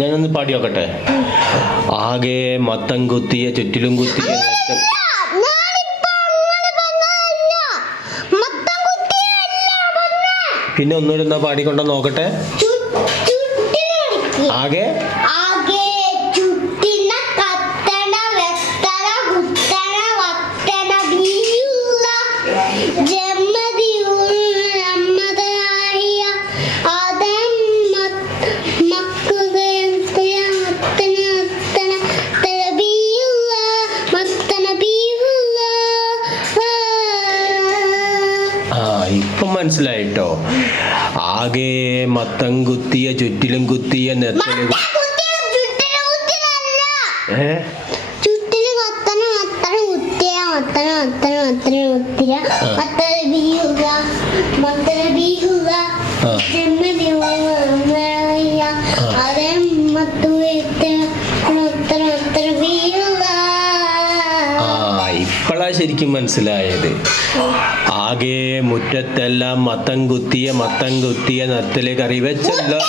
ഞാനൊന്ന് പാടി നോക്കട്ടെ. ആകെ മത്തം കുത്തിയ ചുറ്റിലും കുത്തിയ പിന്നെ ഒന്നുകൂടി എന്നാ പാടിക്കൊണ്ട നോക്കട്ടെ. ആകെ ഇപ്പം മനസ്സിലായിട്ടോ. ആകെ മത്തം കുത്തിയ ചുറ്റിലും കുത്തിയ നെത്തല് ഇപ്പോഴാ ശരിക്കും മനസ്സിലായത്. ആകെ മുറ്റത്തെല്ലാം മത്തം കുത്തിയ നത്തല് കറി വെച്ചല്ലോ.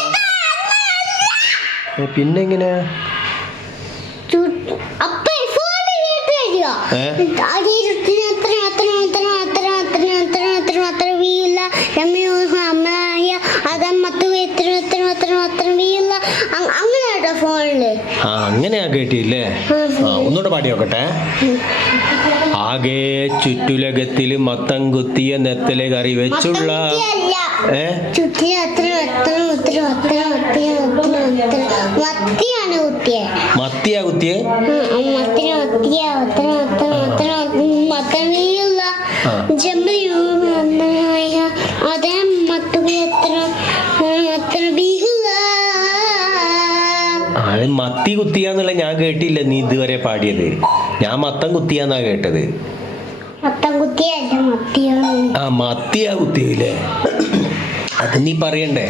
പിന്നെങ്ങനെ അങ്ങനെയാ കേട്ടില്ലേ? ഒന്നുകൂടെ പാടി നോക്കട്ടെ. ആകെ ചുറ്റുലകത്തില് മത്തം കുത്തിയ നെത്തല് കറി വെച്ചുള്ള മത്തിയാ കുത്തിയേ. അത് മത്തി കുത്തിയാന്നുള്ള ഞാൻ കേട്ടില്ല. നീ ഇതുവരെ പാടിയത് ഞാൻ മത്തം കുത്തിയാന്നാ കേട്ടത്. മത്തിയാ കുത്തിയില്ലേ? അത് നീ പറയണ്ടേ.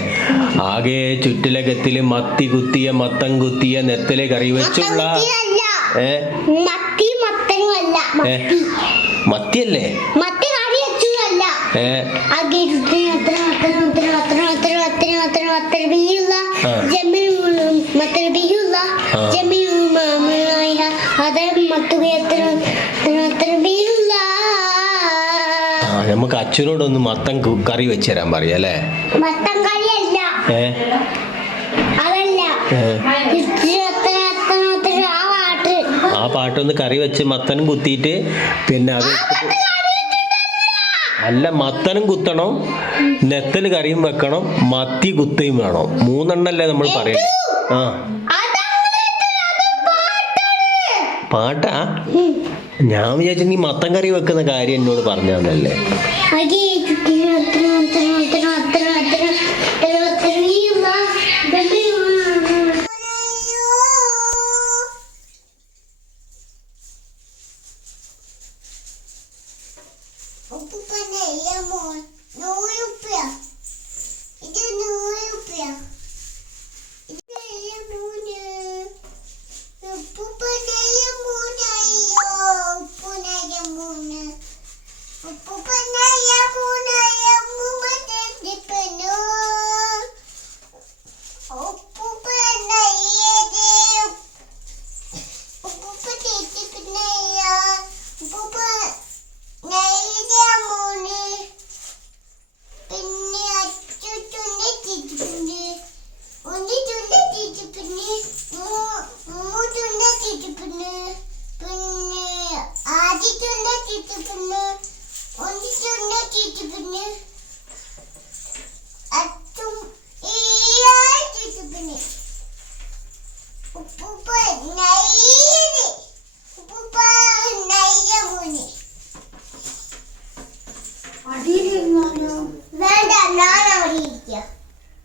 ആകെ ചുറ്റിലകത്തില് മത്തം കുത്തിയ നെത്തല് കറി വെച്ചുള്ള മത്തിയല്ലേ? നമുക്ക് അച്ഛനോടൊന്ന് മത്തം കറി വെച്ച് തരാൻ പറയാല്ലേ? ആ പാട്ടൊന്ന് കറി വെച്ച് മത്തനും കുത്തിയിട്ട് പിന്നെ അത് അല്ല, മത്തനും കുത്തണം, നെത്തല് കറിയും വെക്കണം, മത്തി കുത്തയും വേണം. 3 എണ്ണല്ലേ നമ്മൾ പറയണ്ടേ? പാട്ടാ? ഞാൻ വിചാരിച്ചു നീ മത്തൻ കറി വെക്കുന്ന കാര്യം എന്നോട് പറഞ്ഞല്ലേ.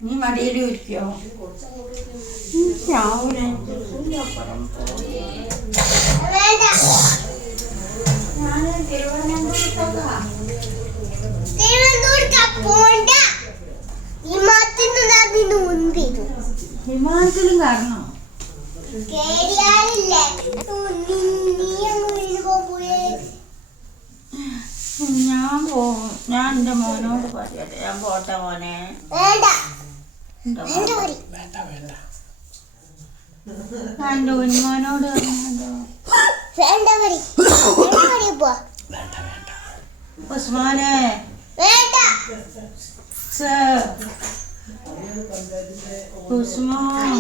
നീ മടിയിൽ ഇരിക്കോ? വിമാനത്തിലും കാരണം ഞാൻ പോവും. ഞാൻ എൻ്റെ മോനോട് പറയട്ടെ, ഞാൻ പോട്ടെ മോനെ. ഞാൻ എൻ്റെ ഉന്മോനോട് ഉസ്മാനെ ഉസ്മാൻ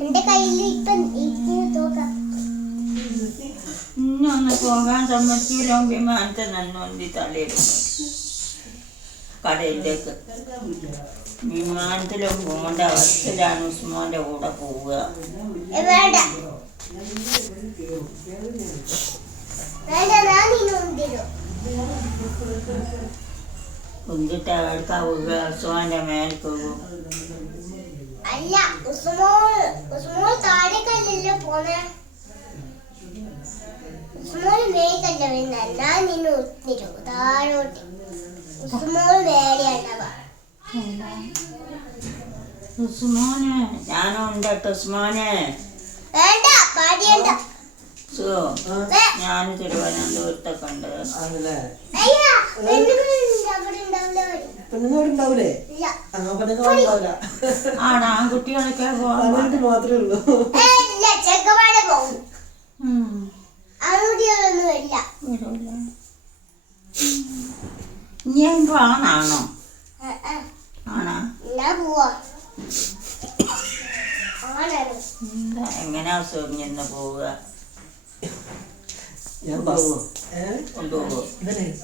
എന്റെ കയ്യിൽ ഇന്നൊന്ന് പോകാൻ സമ്മതിക്കില്ല. വിമാനത്തെ നന്നൊന്തി തള്ളിയിടും കടയിലേക്ക്. വിമാനത്തിലും പോകേണ്ട അവസ്ഥയിലാണ് ഉസ്മാന്റെ കൂടെ പോവുക. എന്നിട്ട് എടുക്കാവുക ഉസ്മാന്റെ മേൽ പോകും. അല്ല, ഉസ്മോൾ താഴേക്കല്ലല്ലോ പോന്നെ. ഉസ്മോൾ മേക്കല്ല വരുന്ന. ഞാൻ നിന്നെ ഒത്തിരും താഴോട്ട്. ഉസ്മോൾ മേലെയാണ്ടവ. ഉസ്മാനെ ഞാനും ഉണ്ട്. ഉസ്മാനെ വേണ്ട, പാടിയണ്ട. ഞാൻ തിരുവനന്തപുരത്തൊക്കെ ഉണ്ട്. അയ്യാ, പെണ്ണുങ്ങളുണ്ടാവൂലേ? ആണ് ആൺകുട്ടികളൊക്കെ പോകാൻ മാത്രമേ ഉള്ളൂ. ചെക്കപ്പാടെ പോകും. ആൺകുട്ടികളൊന്നും ഇല്ല. ഞാൻ ആണാണോ? ആണാ? ഞാൻ പോവാ. എങ്ങനെയാ സുഖിന്ന് പോവുക? കൊണ്ടുപോകുമോ? എങ്ങനെയാ?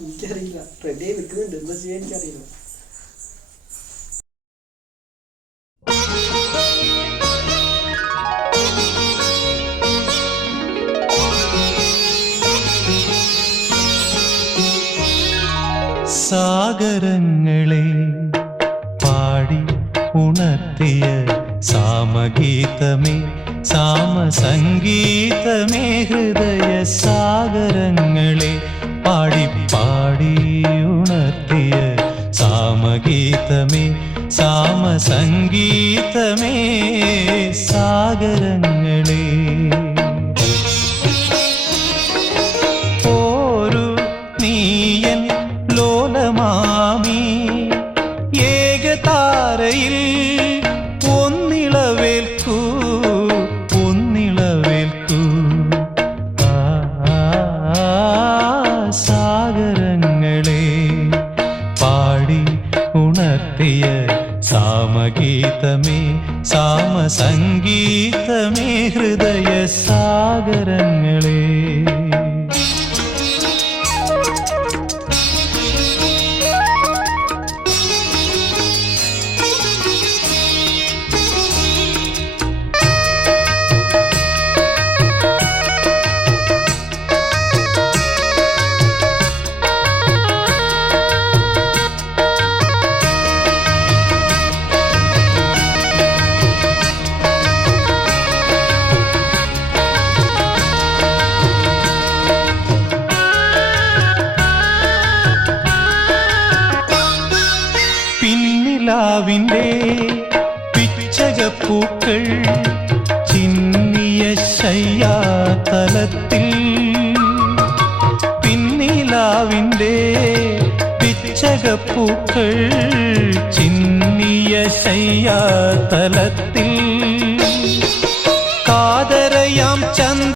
എനിക്കറിയില്ല. റെഡി ആയി നിൽക്കുന്നുണ്ട്. എന്താ ചെയ്യാൻ എനിക്കറിയില്ല. സാഗരങ്ങളെ പാടി ഉണർത്തിയ സാമഗീതമേ സാമസംഗീതമേ ഹൃദയ സാഗരങ്ങളെ പാടി പാടി ഉണർത്തിയ സാമഗീതമേ സാമസംഗീതമേ സാഗരങ്ങളെ ഓരു നീയൻ ലോലമാമി ഏകതാരയിൽ ഒന്നിളവേൽക്കൂ ഒന്നിളവേൽക്കൂ സാഗരങ്ങളെ പാടി ഉണർത്തിയ സാമഗീതമേ സാമസംഗീതമേ ഹൃദയ സാഗരങ്ങളെ പിന്നിലാവിൻ്റെ പിച്ചകപ്പൂക്കൾ ചിന്നിയ ശയ്യാതലത്തിൽ പിന്നിലാവിൻ്റെ പിച്ചകപ്പൂക്കൾ ചിന്നിയ ശയ്യാതലത്തിൽ